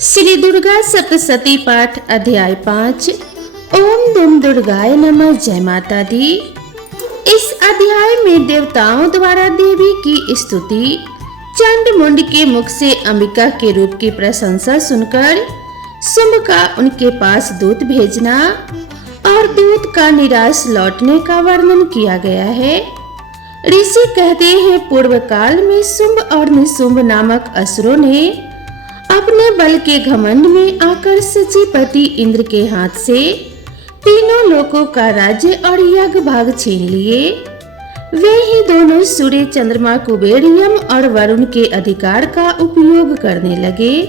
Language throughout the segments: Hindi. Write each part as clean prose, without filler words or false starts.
श्री दुर्गा सप्तशती पाठ अध्याय 5। ओम दुम दुर्गाय नमः। जय माता दी। इस अध्याय में देवताओं द्वारा देवी की स्तुति, चंड मुंड के मुख से अंबिका के रूप की प्रशंसा सुनकर शुंभ का उनके पास दूत भेजना और दूत का निराश लौटने का वर्णन किया गया है। ऋषि कहते हैं, पूर्व काल में शुंभ और निशुंभ नामक असुरों ने अपने बल के घमंड में आकर सचीपति इंद्र के हाथ से तीनों लोकों का राज्य और यज्ञ भाग छीन लिए। वे ही दोनों सूर्य, चंद्रमा, कुबेर, यम और वरुण के अधिकार का उपयोग करने लगे।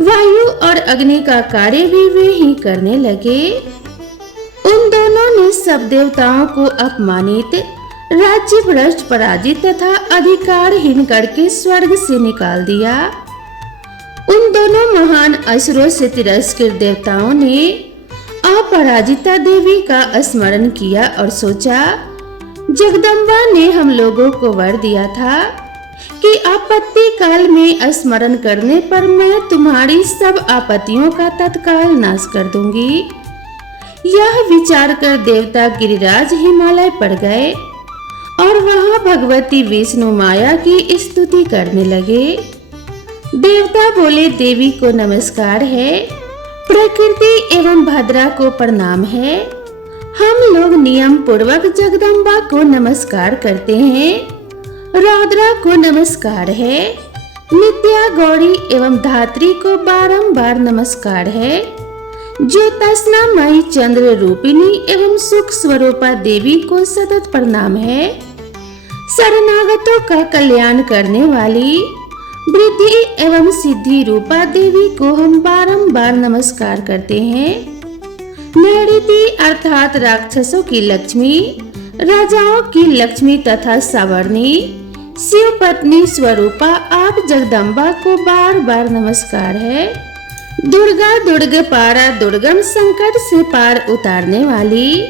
वायु और अग्नि का कार्य भी वे ही करने लगे। उन दोनों ने सब देवताओं को अपमानित, राज्य भ्रष्ट, पराजित तथा अधिकारहीन करके स्वर्ग से निकाल दिया। उन दोनों महान असुरों से तिरस्कृत देवताओं ने अपराजिता देवी का स्मरण किया और सोचा, जगदम्बा ने हम लोगों को वर दिया था कि आपत्ति काल में स्मरण करने पर मैं तुम्हारी सब आपत्तियों का तत्काल नाश कर दूंगी। यह विचार कर देवता गिरिराज हिमालय पर गए और वहां भगवती विष्णु माया की स्तुति करने लगे। देवता बोले, देवी को नमस्कार है, प्रकृति एवं भद्रा को प्रणाम है। हम लोग नियम पूर्वक जगदम्बा को नमस्कार करते हैं। रौद्रा को नमस्कार है, नित्या, गौरी एवं धात्री को बारंबार नमस्कार है। ज्योत्सनामयी, चंद्र रूपिणी एवं सुख स्वरूपा देवी को सतत प्रणाम है। शरणागतों का कल्याण करने वाली वृद्धि एवं सिद्धि रूपा देवी को हम बारंबार नमस्कार करते हैं। नैऋति अर्थात राक्षसों की लक्ष्मी, राजाओं की लक्ष्मी तथा सवर्णी, शिव पत्नी स्वरूपा आप जगदम्बा को बार बार नमस्कार है। दुर्गा, दुर्ग पारा, दुर्गम, संकट से पार उतारने वाली,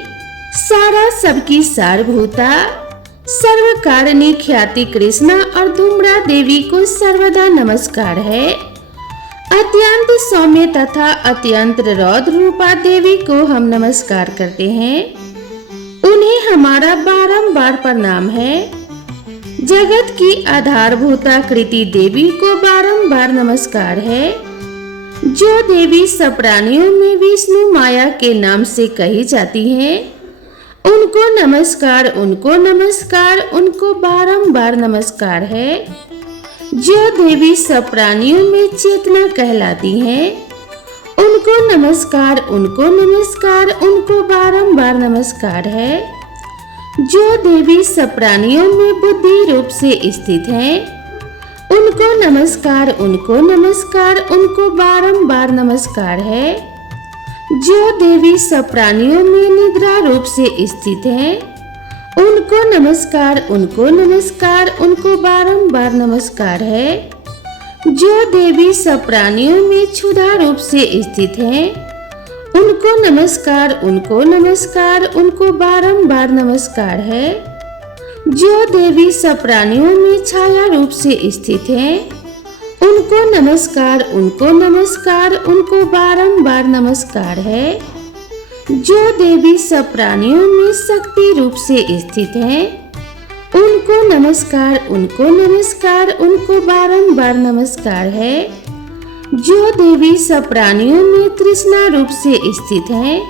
सारा सबकी सारभूता, सर्वकारिणी, ख्याति कृष्णा और धूम्रा देवी को सर्वदा नमस्कार है। अत्यंत सौम्य तथा अत्यंत रौद्र रूपा देवी को हम नमस्कार करते हैं। उन्हें हमारा बारंबार प्रणाम है। जगत की आधारभूता कृति देवी को बारंबार नमस्कार है। जो देवी सब प्राणियों में विष्णु माया के नाम से कही जाती है, उनको नमस्कार, उनको नमस्कार, उनको बारंबार नमस्कार है। जो देवी सब प्राणियों में चेतना कहलाती हैं, उनको नमस्कार, उनको नमस्कार, उनको बारंबार नमस्कार है। जो देवी सब प्राणियों में बुद्धि रूप से स्थित हैं, उनको नमस्कार, उनको नमस्कार, उनको बारंबार नमस्कार है। जो देवी सब प्राणियों में निद्रा रूप से स्थित हैं, उनको नमस्कार, उनको नमस्कार, उनको बारंबार नमस्कार है। जो देवी सब प्राणियों में क्षुधा रूप से स्थित हैं, उनको नमस्कार, उनको नमस्कार, उनको बारंबार नमस्कार है। जो देवी सब प्राणियों में छाया रूप से स्थित हैं, उनको नमस्कार, उनको नमस्कार, उनको बारंबार नमस्कार है। जो देवी सब प्राणियों में शक्ति रूप से स्थित हैं, उनको नमस्कार, उनको नमस्कार, उनको बारंबार नमस्कार है। जो देवी सब प्राणियों में तृष्णा रूप से स्थित हैं,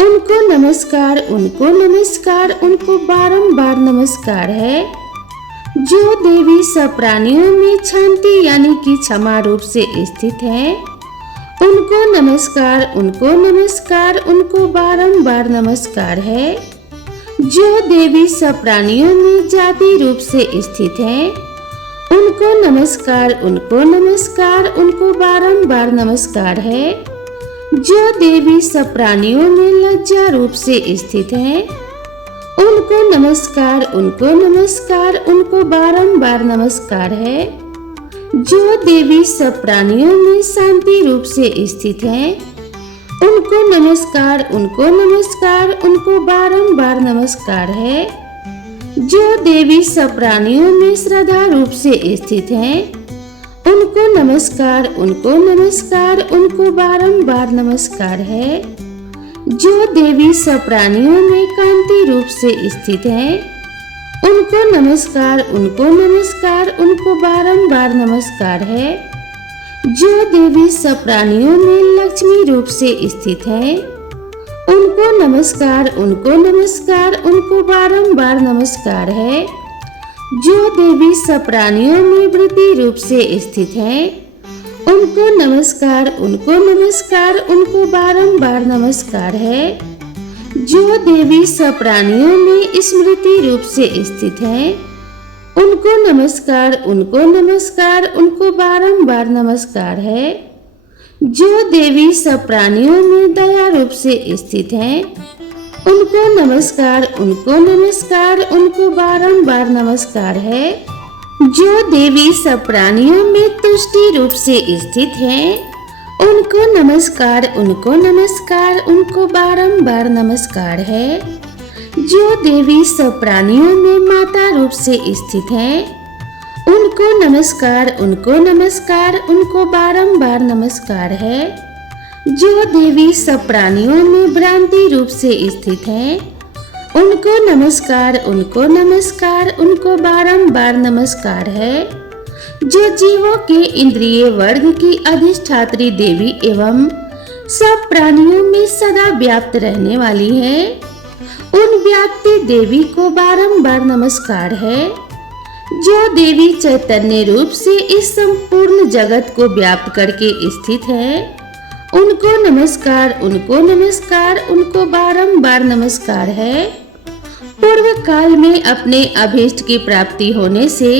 उनको नमस्कार, उनको नमस्कार, उनको बारंबार नमस्कार है। जो देवी सब प्राणियों में शांति यानी कि क्षमा रूप से स्थित हैं, उनको नमस्कार, उनको नमस्कार, उनको बारंबार नमस्कार है। जो देवी सब प्राणियों में जाति रूप से स्थित हैं, उनको नमस्कार, उनको नमस्कार, उनको बारंबार नमस्कार है। जो देवी सब प्राणियों में लज्जा रूप से स्थित हैं, उनको नमस्कार, उनको नमस्कार, उनको बारंबार नमस्कार है। जो देवी सब प्राणियों में शांति रूप से स्थित हैं, उनको नमस्कार, उनको नमस्कार, उनको बारंबार नमस्कार है। जो देवी सब प्राणियों में श्रद्धा रूप से स्थित हैं, उनको नमस्कार, उनको नमस्कार, उनको बारंबार नमस्कार है। जो देवी सब प्राणियों में कांति रूप से स्थित है, उनको नमस्कार, उनको नमस्कार, उनको बारंबार नमस्कार है। जो देवी सब प्राणियों में लक्ष्मी रूप से स्थित है, उनको नमस्कार, उनको नमस्कार, उनको बारंबार नमस्कार है। जो देवी सब प्राणियों में वृद्धि रूप से स्थित है, उनको नमस्कार, उनको नमस्कार, उनको बारंबार नमस्कार है। जो देवी सब प्राणियों में स्मृति रूप से स्थित है, उनको नमस्कार, उनको नमस्कार, उनको बारंबार नमस्कार है। जो देवी सब प्राणियों में दया रूप से स्थित है, उनको नमस्कार, उनको नमस्कार, उनको बारंबार नमस्कार है। जो देवी सब प्राणियों में तुष्टि रूप से स्थित है, उनको नमस्कार, उनको नमस्कार, उनको बारंबार नमस्कार है। जो देवी सब प्राणियों में माता रूप से स्थित है, उनको नमस्कार, उनको नमस्कार, उनको बारंबार नमस्कार है। जो देवी सब प्राणियों में भ्रांति रूप से स्थित है, उनको नमस्कार, उनको नमस्कार, उनको बारंबार नमस्कार है। जो जीवों के इंद्रिय वर्ग की अधिष्ठात्री देवी एवं सब प्राणियों में सदा व्याप्त रहने वाली है, उन व्याप्ति देवी को बारंबार नमस्कार है। जो देवी चैतन्य रूप से इस संपूर्ण जगत को व्याप्त करके स्थित है, उनको नमस्कार, उनको नमस्कार, उनको बारंबार नमस्कार है। पूर्व काल में अपने अभीष्ट की प्राप्ति होने से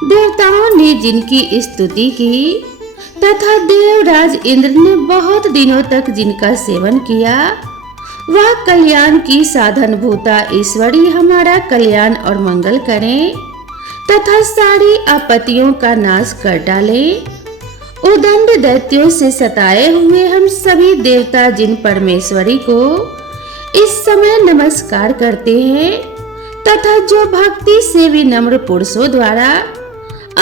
देवताओं ने जिनकी स्तुति की तथा देवराज इंद्र ने बहुत दिनों तक जिनका सेवन किया, वह कल्याण की साधन भूता ईश्वरी हमारा कल्याण और मंगल करें तथा सारी आपत्तियों का नाश कर डाले। उदंड दैत्यों से सताए हुए हम सभी देवता जिन परमेश्वरी को इस समय नमस्कार करते हैं तथा जो भक्ति से विनम्र पुरुषों द्वारा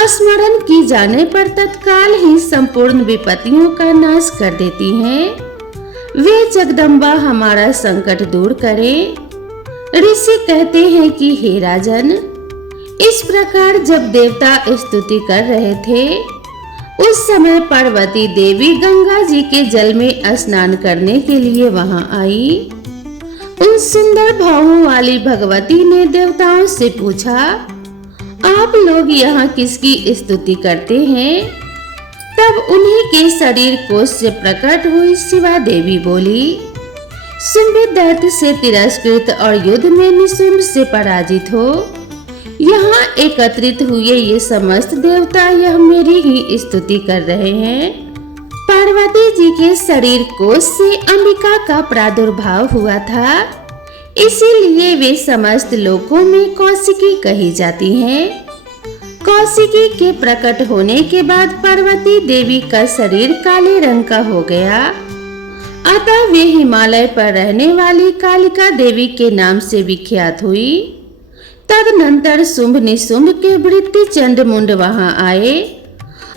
स्मरण की जाने पर तत्काल ही संपूर्ण विपत्तियों का नाश कर देती हैं, वे जगदम्बा हमारा संकट दूर करें। ऋषि कहते हैं कि हे राजन, इस प्रकार जब देवता स्तुति कर रहे थे, उस समय पार्वती देवी गंगा जी के जल में स्नान करने के लिए वहां आई। उन सुंदर भावों वाली भगवती ने देवताओं से पूछा, आप लोग यहाँ किसकी स्तुति करते हैं? तब उन्हीं के शरीर कोश से प्रकट हुई शिवा देवी बोली, शुंभ दैत्य से तिरस्कृत और युद्ध में निशुंभ से पराजित हो यहाँ एकत्रित हुए ये समस्त देवता यह मेरी ही स्तुति कर रहे हैं। पार्वती जी के शरीर कोश से अंबिका का प्रादुर्भाव हुआ था, इसीलिए वे समस्त लोकों में कौशिकी कही जाती हैं। कौशिकी के प्रकट होने के बाद पार्वती देवी का शरीर काले रंग का हो गया, अतः वे हिमालय पर रहने वाली कालिका देवी के नाम से विख्यात हुई। तदनंतर शुंभ निशुंभ के वृत्ति चंडमुंड वहां आए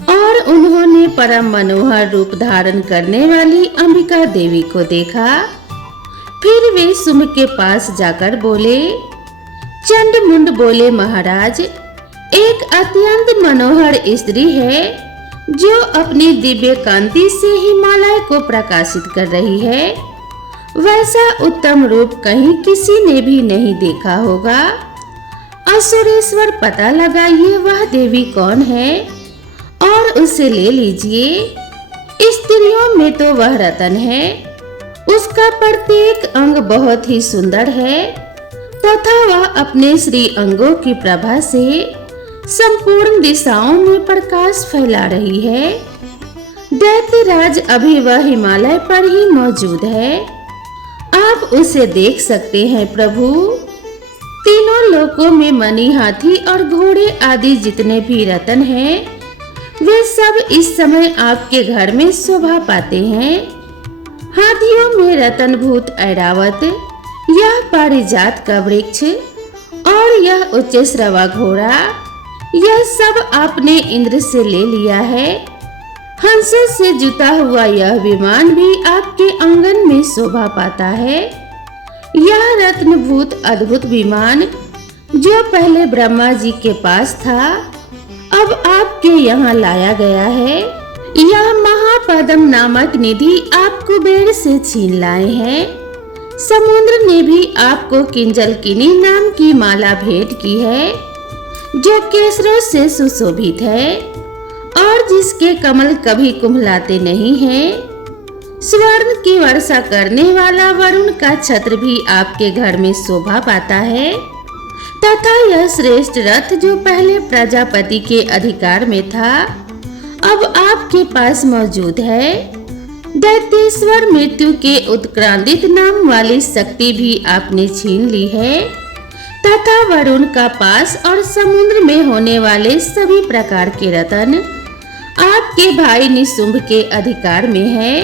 और उन्होंने परम मनोहर रूप धारण करने वाली अंबिका देवी को देखा। फिर वे शुंभ के पास जाकर बोले, चंडमुंड बोले, महाराज, एक अत्यंत मनोहर स्त्री है जो अपनी दिव्य कांति से हिमालय को प्रकाशित कर रही है। वैसा उत्तम रूप कहीं किसी ने भी नहीं देखा होगा। असुरेश्वर पता लगाइए वह देवी कौन है और उसे ले लीजिए। स्त्रियों में तो वह रतन है, उसका प्रत्येक अंग बहुत ही सुंदर है तथा वह अपने श्री अंगों की प्रभा से संपूर्ण दिशाओं में प्रकाश फैला रही है। दैत्यराज अभी वह हिमालय पर ही मौजूद है, आप उसे देख सकते हैं प्रभु। तीनों लोकों में मणि, हाथी और घोड़े आदि जितने भी रत्न हैं, वे सब इस समय आपके घर में शोभा पाते हैं। हाथियों में रतनभूत ऐरावत, यह पारिजात का वृक्ष और यह उच्च श्रवा घोड़ा, यह सब आपने इंद्र से ले लिया है। हंसों से जुता हुआ यह विमान भी आपके आंगन में शोभा पाता है। यह रत्नभूत अद्भुत विमान जो पहले ब्रह्मा जी के पास था, अब आपके यहाँ लाया गया है। यह महापद्म नामक निधि आप कुबेर से छीन लाए हैं। समुद्र ने भी आपको किंजलकिनी नाम की माला भेंट की है, जो केसरों से सुशोभित है और जिसके कमल कभी कुम्हलाते नहीं हैं। स्वर्ण की वर्षा करने वाला वरुण का छत्र भी आपके घर में शोभा पाता है, तथा यह श्रेष्ठ रथ जो पहले प्रजापति के अधिकार में था, अब आपके पास मौजूद है। दैत्येश्वर मृत्यु के उत्क्रांतित नाम वाली शक्ति भी आपने छीन ली है, तथा वरुण का पास और समुद्र में होने वाले सभी प्रकार के रत्न आपके भाई निशुंभ के अधिकार में है।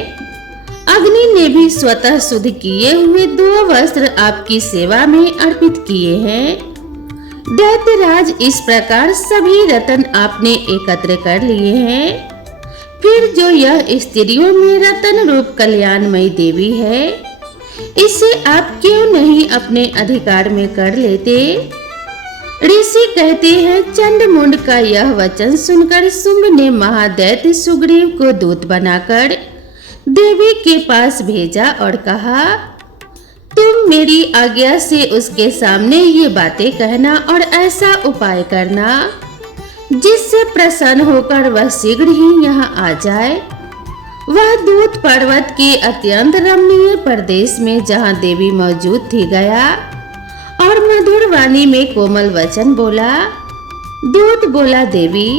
अग्नि ने भी स्वतः शुद्ध किए हुए 2 वस्त्र आपकी सेवा में अर्पित किए हैं। दैत्यराज, इस प्रकार सभी रत्न आपने एकत्र कर लिए हैं। फिर जो यह स्त्रियों में रत्न रूप कल्याणमयी देवी है, इसे आप क्यों नहीं अपने अधिकार में कर लेते? ऋषि कहते हैं, चंडमुंड का यह वचन सुनकर शुंभ ने महादैत्य सुग्रीव को दूत बनाकर देवी के पास भेजा और कहा, तुम मेरी आज्ञा से उसके सामने ये बातें कहना और ऐसा उपाय करना जिससे प्रसन्न होकर वह शीघ्र ही यहाँ आ जाए। वह दूत पर्वत के अत्यंत रमणीय प्रदेश में जहाँ देवी मौजूद थी गया और मधुर वाणी में कोमल वचन बोला। दूत बोला, देवी,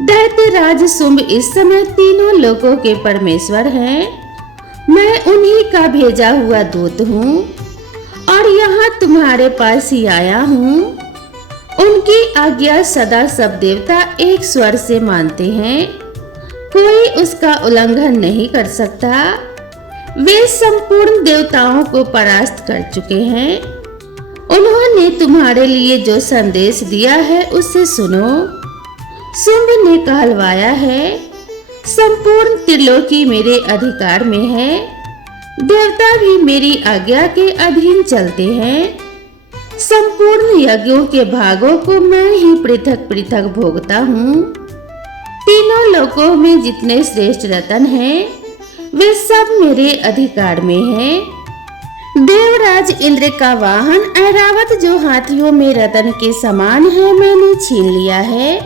दैत्यराज शुंभ इस समय तीनों लोकों के परमेश्वर हैं। मैं उन्हीं का भेजा हुआ दूत हूँ और यहाँ तुम्हारे पास ही आया हूँ। उनकी आज्ञा सदा सब देवता एक स्वर से मानते हैं, कोई उसका उल्लंघन नहीं कर सकता। वे संपूर्ण देवताओं को परास्त कर चुके हैं। उन्होंने तुम्हारे लिए जो संदेश दिया है उसे सुनो। शुंभ ने कहलवाया है, संपूर्ण त्रिलोकी मेरे अधिकार में है। देवता भी मेरी आज्ञा के अधीन चलते हैं। संपूर्ण यज्ञों के भागों को मैं ही पृथक पृथक भोगता हूँ। तीनों लोकों में जितने श्रेष्ठ रत्न हैं, वे सब मेरे अधिकार में हैं। देवराज इंद्र का वाहन ऐरावत जो हाथियों में रत्न के समान है, मैंने छीन लिया है।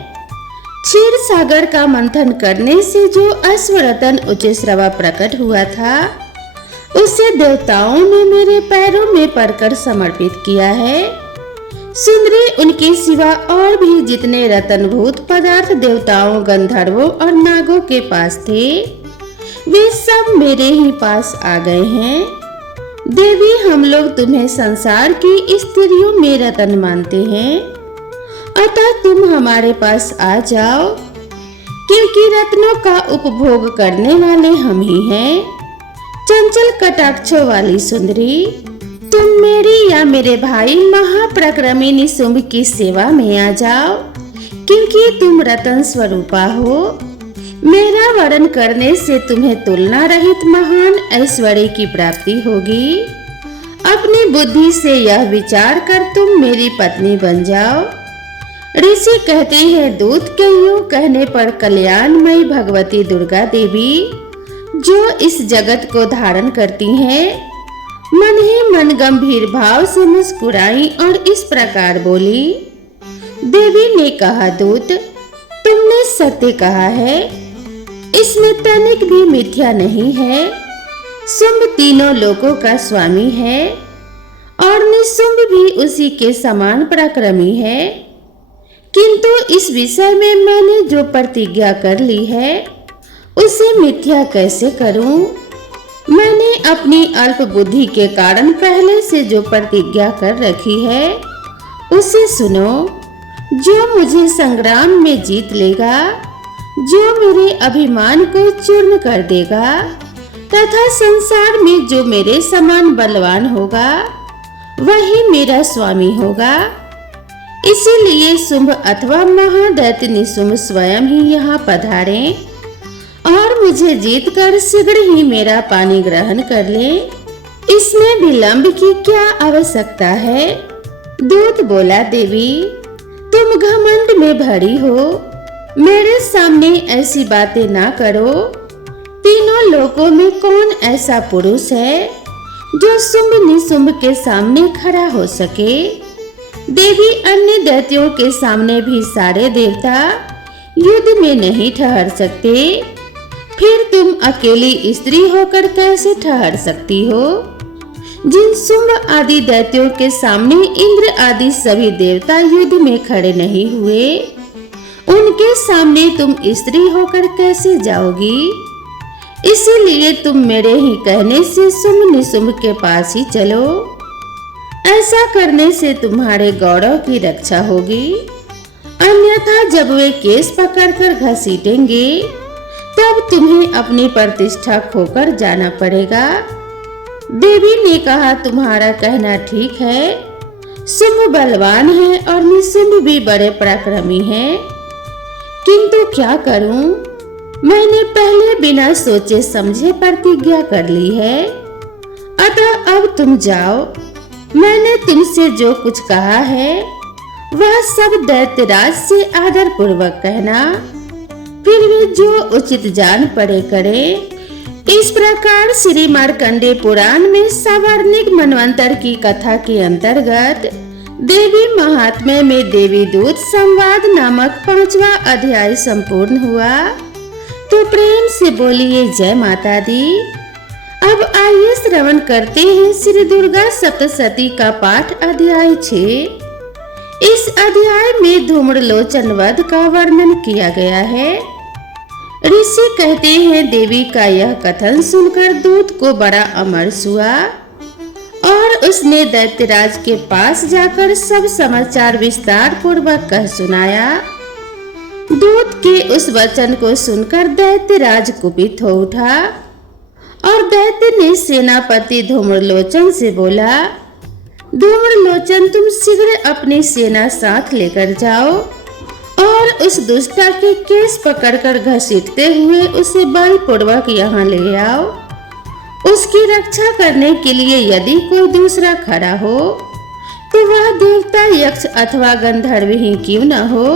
क्षीर सागर का मंथन करने से जो अश्वरतन उच्चश्रवा प्रकट हुआ था, उसे देवताओं ने मेरे पैरों में पड़कर समर्पित किया है। सुंदरी, उनके सिवा और भी जितने रत्नभूत पदार्थ देवताओं, गंधर्वों और नागों के पास थे, वे सब मेरे ही पास आ गए हैं। देवी, हम लोग तुम्हें संसार की स्त्रियों में रत्न मानते हैं, अतः तुम हमारे पास आ जाओ, क्योंकि रत्नों का उपभोग करने वाले हम ही हैं। चंचल कटाक्षों वाली सुंदरी, तुम मेरी या मेरे भाई महाप्रक्रमी निशुंभ की सेवा में आ जाओ, क्योंकि तुम रत्न स्वरूपा हो। मेरा वरण करने से तुम्हें तुलना रहित महान ऐश्वर्य की प्राप्ति होगी। अपनी बुद्धि से यह विचार कर तुम मेरी पत्नी बन जाओ। ऋषि कहते हैं, दूत के यूं कहने पर कल्याणमयी भगवती दुर्गा देवी, जो इस जगत को धारण करती हैं, मन ही मन गंभीर भाव से मुस्कुराई और इस प्रकार बोली। देवी ने कहा, दूत, तुमने सत्य कहा है, इसमें तनिक भी मिथ्या नहीं है। शुंभ तीनों लोकों का स्वामी है और निशुंभ भी उसी के समान पराक्रमी है, किंतु इस विषय में मैंने जो प्रतिज्ञा कर ली है, उसे मिथ्या कैसे करूं? मैंने अपनी अल्प बुद्धि के कारण पहले से जो प्रतिज्ञा कर रखी है, उसे सुनो। जो मुझे संग्राम में जीत लेगा, जो मेरे अभिमान को चूर्ण कर देगा, तथा संसार में जो मेरे समान बलवान होगा, वही मेरा स्वामी होगा। इसीलिए शुंभ अथवा महादैत्य निशुंभ स्वयं ही यहाँ पधारे और मुझे जीतकर शीघ्र ही मेरा पानी ग्रहण कर ले। इसमें विलंब की क्या आवश्यकता है? दूत बोला, देवी तुम घमंड में भरी हो, मेरे सामने ऐसी बातें ना करो। तीनों लोकों में कौन ऐसा पुरुष है जो शुंभ निशुंभ के सामने खड़ा हो सके? देवी अन्य दैत्यों के सामने भी सारे देवता युद्ध में नहीं ठहर सकते, फिर तुम अकेली स्त्री होकर कैसे ठहर सकती हो? जिन शुंभ आदि दैत्यों के सामने इंद्र आदि सभी देवता युद्ध में खड़े नहीं हुए, उनके सामने तुम स्त्री होकर कैसे जाओगी? इसीलिए तुम मेरे ही कहने से शुंभ निशुंभ के पास ही चलो। ऐसा करने से तुम्हारे गौरव की रक्षा होगी, अन्यथा जब वे केस पकड़कर घसीटेंगे तब तुम्हें अपनी प्रतिष्ठा खोकर जाना पड़ेगा। देवी ने कहा, तुम्हारा कहना ठीक है, शुंभ बलवान है और निशुंभ भी बड़े पराक्रमी हैं, किंतु क्या करूं? मैंने पहले बिना सोचे समझे प्रतिज्ञा कर ली है, अतः अब तुम जाओ। मैंने तुमसे जो कुछ कहा है वह सब दैत्यराज से आदर पूर्वक कहना, फिर वे जो उचित जान पड़े करे। इस प्रकार श्री मार्कंडेय पुराण में सवर्णिक मनवंतर की कथा के अंतर्गत देवी महात्म्य में देवी दूत संवाद नामक 5वां अध्याय संपूर्ण हुआ। तो प्रेम से बोलिए जय माता दी। अब आइए श्रवण करते हैं श्री दुर्गा सप्तशती का पाठ अध्याय 6। इस अध्याय में धूम्रलोचन वध का वर्णन किया गया है। ऋषि कहते हैं, देवी का यह कथन सुनकर दूत को बड़ा अमर्ष हुआ और उसने दैत्यराज के पास जाकर सब समाचार विस्तार पूर्वक कह सुनाया। दूत के उस वचन को सुनकर दैत्यराज कुपित हो उठा और दैत्य ने सेनापति धूम्रलोचन से बोला, धूम्रलोचन तुम शीघ्र अपनी सेना साथ लेकर जाओ और उस दुष्टा के केस पकड़कर घसीटते हुए उसे बलपूर्वक यहाँ ले आओ। उसकी रक्षा करने के लिए यदि कोई दूसरा खड़ा हो तो वह देवता, यक्ष अथवा गंधर्व ही क्यों न हो,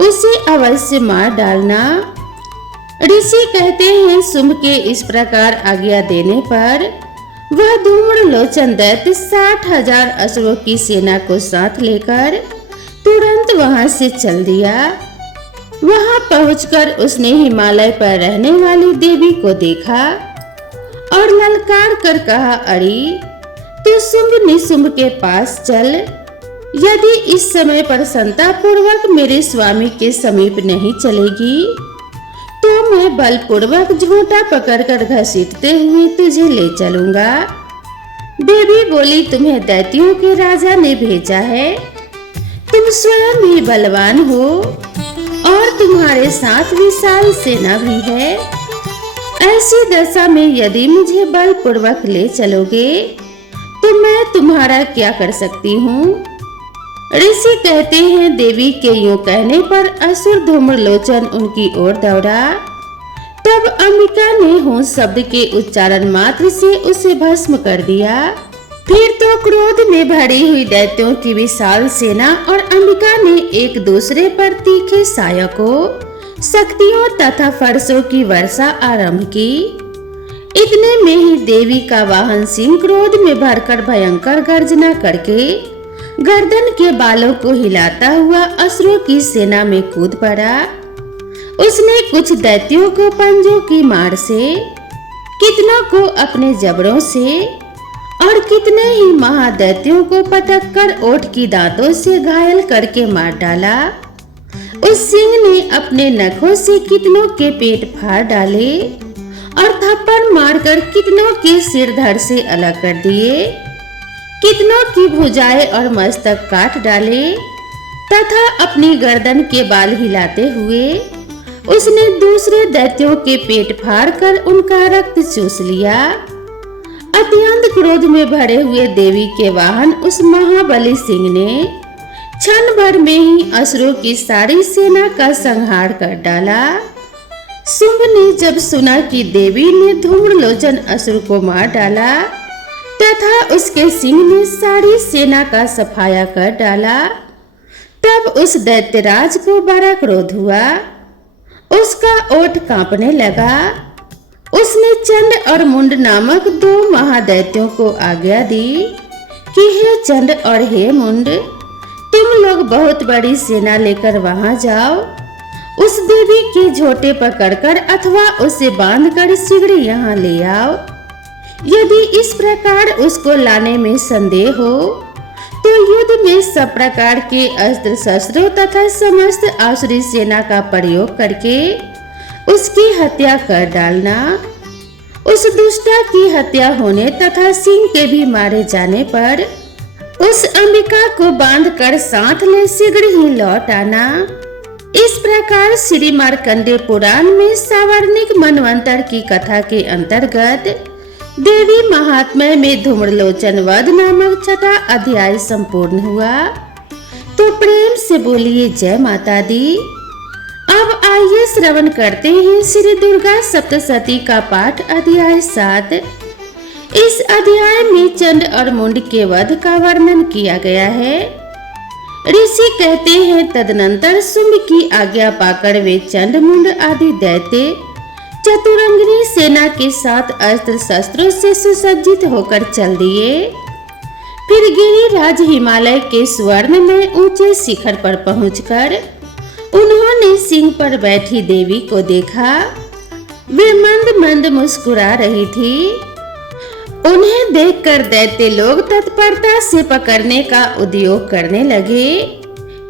उसे अवश्य मार डालना। ऋषि कहते हैं, शुंभ के इस प्रकार आज्ञा देने पर वह धूम्रलोचन दैत्य 60,000 असुरों की सेना को साथ लेकर तुरंत वहां से चल दिया। वहां पहुंचकर उसने हिमालय पर रहने वाली देवी को देखा और ललकार कर कहा, अरे तू शुंभ निशुंभ के पास चल। यदि इस समय प्रसन्नता पूर्वक मेरे स्वामी के समीप नहीं चलेगी तो मैं बलपूर्वक झूठा पकड़कर घसीटते हुए तुझे ले चलूंगा। देवी बोली, तुम्हें दैत्यों के राजा ने भेजा है, तुम स्वयं भी बलवान हो और तुम्हारे साथ विशाल सेना भी है। ऐसी दशा में यदि मुझे बलपूर्वक ले चलोगे तो मैं तुम्हारा क्या कर सकती हूँ? ऋषि कहते हैं, देवी के यूं कहने पर असुर धूम्रलोचन उनकी ओर दौड़ा। तब अंबिका ने हों शब्द के उच्चारण मात्र से उसे भस्म कर दिया। फिर तो क्रोध में भरी हुई दैत्यों की विशाल सेना और अंबिका ने एक दूसरे पर तीखे सहायकों, शक्तियों तथा फरसों की वर्षा आरंभ की। इतने में ही देवी का वाहन सिंह क्रोध में भरकर भयंकर गर्जना करके गर्दन के बालों को हिलाता हुआ असुरों की सेना में कूद पड़ा। उसने कुछ दैत्यों को पंजों की मार से, कितनों को अपने जबड़ों से और कितने ही महादैत्यों को पटक कर ओठ की दांतों से घायल करके मार डाला। उस सिंह ने अपने नखों से कितनों के पेट फाड़ डाले और थप्पड़ मारकर कितनों के सिर धड़ से अलग कर दिए, कितनों की भुजाएं और मस्तक काट डाले तथा अपनी गर्दन के बाल हिलाते हुए उसने दूसरे दैत्यों के पेट फाड़कर उनका रक्त चूस लिया। अत्यंत क्रोध में भरे हुए देवी के वाहन उस महाबली सिंह ने क्षण भर में ही असुरों की सारी सेना का संहार कर डाला। शुंभ ने जब सुना कि देवी ने धूम्रलोचन असुर को मार डाला तथा उसके सिंह ने सारी सेना का सफाया कर डाला, तब उस दैत्यराज को बड़ा क्रोध हुआ। उसका ओठ कांपने लगा। उसने चंड और मुंड नामक 2 महादैत्यों को आज्ञा दी कि हे चंड और हे मुंड, तुम लोग बहुत बड़ी सेना लेकर वहां जाओ। उस देवी के झोटे पकड़कर अथवा उसे बांधकर शीघ्र यहाँ ले आओ। यदि इस प्रकार उसको लाने में संदेह हो तो युद्ध में सब प्रकार के अस्त्र शस्त्रों तथा समस्त आसुरी सेना का प्रयोग करके उसकी हत्या कर डालना। उस दुष्टा की हत्या होने तथा सिंह के भी मारे जाने पर उस अंबिका को बांधकर साथ ले शीघ्र ही लौट आना। इस प्रकार श्री मार्कंडेय पुराण में सावर्णिक मनवंतर की कथा के अंतर्गत देवी महात्म्य में धूम्रलोचन वध नामक 6वां अध्याय संपूर्ण हुआ। तो प्रेम से बोलिए जय माता दी। अब आइए श्रवण करते हैं श्री दुर्गा सप्तशती का पाठ अध्याय 7। इस अध्याय में चंड और मुंड के वध का वर्णन किया गया है। ऋषि कहते हैं तदनंतर शुंभ की आज्ञा पाकर वे चंड मुंड आदि दैत्य चतुरंगिनी सेना के साथ अस्त्र शस्त्रों से सुसज्जित होकर चल दिए। फिर गिरिराज हिमालय के स्वर्ण में ऊंचे शिखर पर पहुंचकर उन्होंने सिंह पर बैठी देवी को देखा। वे मंद मंद मुस्कुरा रही थी। उन्हें देखकर दैत्य लोग तत्परता से पकड़ने का उद्योग करने लगे।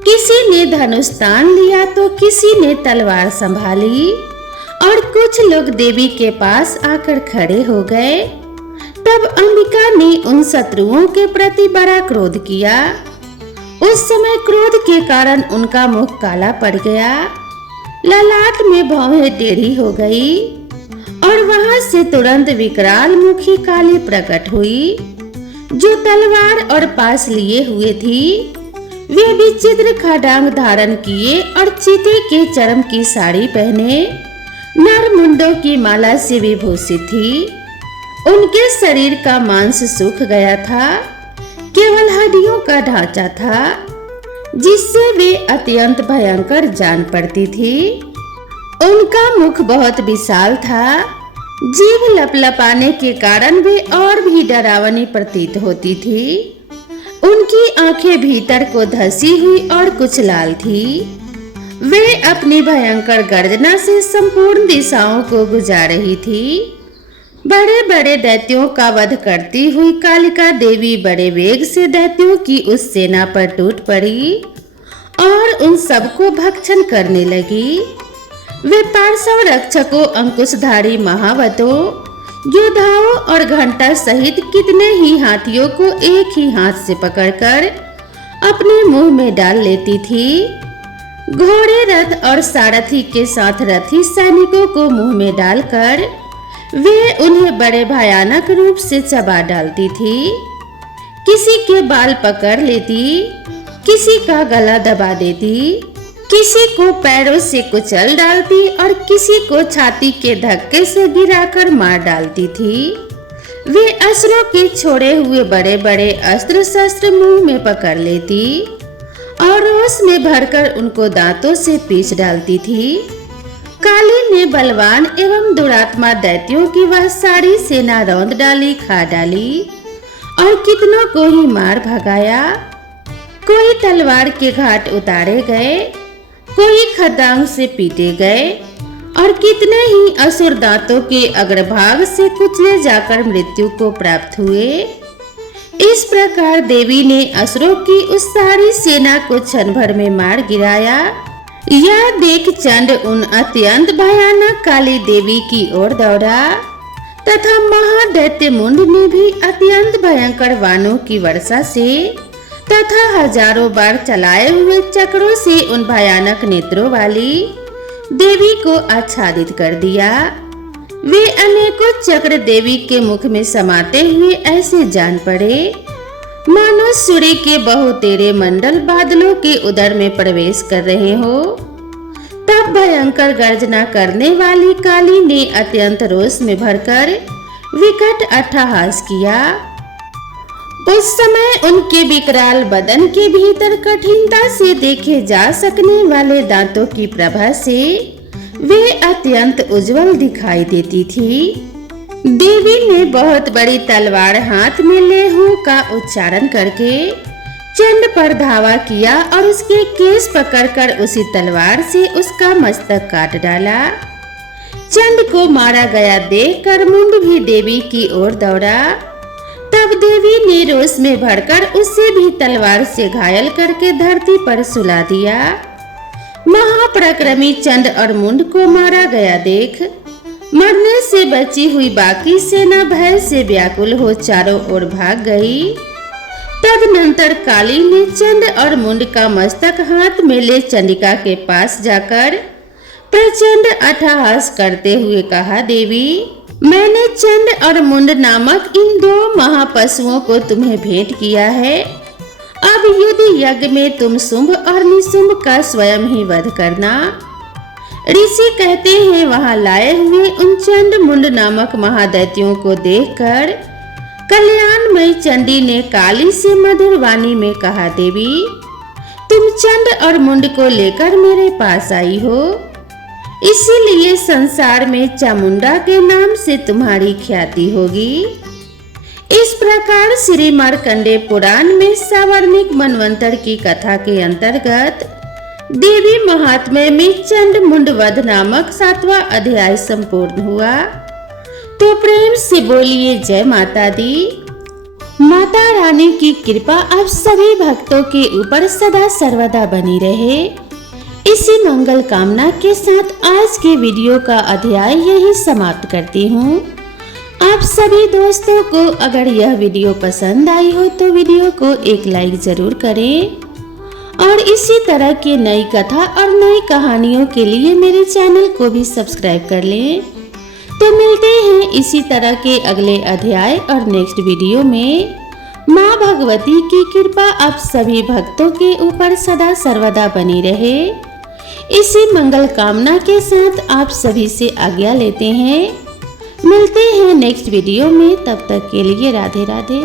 किसी ने धनुष तान लिया तो किसी ने तलवार संभाली और कुछ लोग देवी के पास आकर खड़े हो गए। तब अंबिका ने उन शत्रुओं के प्रति बड़ा क्रोध किया। उस समय क्रोध के कारण उनका मुख काला पड़ गया, ललाट में भौहें टेढ़ी हो गई और वहां से तुरंत विकराल मुखी काली प्रकट हुई, जो तलवार और पास लिए हुए थी। वे विचित्र खड़ांग धारण किए और चीते के चर्म की साड़ी पहने नर मुंडों की माला से विभूषित थी। उनके शरीर का मांस सूख गया था, केवल हड्डियों का ढांचा था, जिससे वे अत्यंत भयंकर जान पड़ती थी। उनका मुख बहुत विशाल था, जीभ लपलपाने के कारण वे और भी डरावनी प्रतीत होती थी। उनकी आंखें भीतर को धसी हुई और कुछ लाल थी। वे अपनी भयंकर गर्जना से संपूर्ण दिशाओं को गुजार रही थी। बड़े बड़े दैत्यों का वध करती हुई कालिका देवी बड़े वेग से दैत्यों की उस सेना पर टूट पड़ी और उन सबको भक्षण करने लगी। वे पार्श्व रक्षकों, अंकुशधारी महावतों, योद्धाओं और घंटा सहित कितने ही हाथियों को एक ही हाथ से पकड़कर अपने मुंह में डाल लेती थी। घोड़े, रथ और सारथी के साथ रथी सैनिकों को मुंह में डालकर वे उन्हें बड़े भयानक रूप से चबा डालती थी। किसी के बाल पकड़ लेती, किसी का गला दबा देती, किसी को पैरों से कुचल डालती और किसी को छाती के धक्के से गिराकर मार डालती थी। वे असुरों के छोड़े हुए बड़े बड़े अस्त्र शस्त्र मुंह में पकड़ लेती और रोष में भरकर उनको दांतों से पीस डालती थी। काली ने बलवान एवं दुरात्मा दैत्यों की वह सारी सेना रौंद डाली, खा डाली और कितनों को ही मार भगाया। कोई तलवार के घाट उतारे गए, कोई खदांग से पीटे गए और कितने ही असुर दांतों के अग्रभाग से कुचले जाकर मृत्यु को प्राप्त हुए। इस प्रकार देवी ने असुरों की उस सारी सेना को क्षण भर में मार गिराया। यह देख चंड उन अत्यंत भयानक काली देवी की ओर दौड़ा तथा महादैत्य मुंड ने भी अत्यंत भयंकर वाणों की वर्षा से तथा हजारों बार चलाए हुए चक्रों से उन भयानक नेत्रों वाली देवी को आच्छादित कर दिया। वे अनेकों चक्र देवी के मुख में समाते हुए ऐसे जान पड़े मानो सूर्य के बहुतेरे मंडल बादलों के उदर में प्रवेश कर रहे हो। तब भयंकर गर्जना करने वाली काली ने अत्यंत रोष में भरकर विकट अट्टहास किया। उस समय उनके विकराल बदन के भीतर कठिनता से देखे जा सकने वाले दांतों की प्रभा से वे अत्यंत उज्जवल दिखाई देती थी। देवी ने बहुत बड़ी तलवार हाथ में ले हूं का उच्चारण करके चंड पर धावा किया और उसके केस पकड़कर उसी तलवार से उसका मस्तक काट डाला। चंड को मारा गया देखकर मुंड भी देवी की ओर दौड़ा। तब देवी ने रोष में भरकर उसे भी तलवार से घायल करके धरती पर सुला दिया। महापराक्रमी चंड और मुंड को मारा गया देख मरने से बची हुई बाकी सेना भय से व्याकुल हो चारों ओर भाग गई। तदनंतर काली ने चंड और मुंड का मस्तक हाथ में ले चंडिका के पास जाकर प्रचंड अट्टहास करते हुए कहा, देवी, मैंने चंड और मुंड नामक इन दो महापशुओं को तुम्हें भेंट किया है। अब युद्ध यज्ञ में तुम शुंभ और निशुंभ का स्वयं ही वध करना। ऋषि कहते हैं वहां लाए हुए उन चंड मुंड नामक महादैत्यों को देखकर कल्याणमयी चंडी ने काली से मधुर वाणी में कहा, देवी, तुम चंड और मुंड को लेकर मेरे पास आई हो, इसीलिए संसार में चामुंडा के नाम से तुम्हारी ख्याति होगी। इस प्रकार श्री मार्कंडेय पुराण में सावर्णिक मनवंतर की कथा के अंतर्गत देवी महात्म्य में चंड मुंड वध नामक 7वां अध्याय संपूर्ण हुआ। तो प्रेम से बोलिए जय माता दी। माता रानी की कृपा आप सभी भक्तों के ऊपर सदा सर्वदा बनी रहे। इसी मंगल कामना के साथ आज के वीडियो का अध्याय यही समाप्त करती हूँ। आप सभी दोस्तों को अगर यह वीडियो पसंद आई हो तो वीडियो को एक लाइक जरूर करें और इसी तरह की नई कथा और नई कहानियों के लिए मेरे चैनल को भी सब्सक्राइब कर लें। तो मिलते हैं इसी तरह के अगले अध्याय और नेक्स्ट वीडियो में। माँ भगवती की कृपा आप सभी भक्तों के ऊपर सदा सर्वदा बनी रहे। इसी मंगल कामना के साथ आप सभी से आज्ञा लेते हैं। मिलते हैं नेक्स्ट वीडियो में, तब तक के लिए राधे राधे।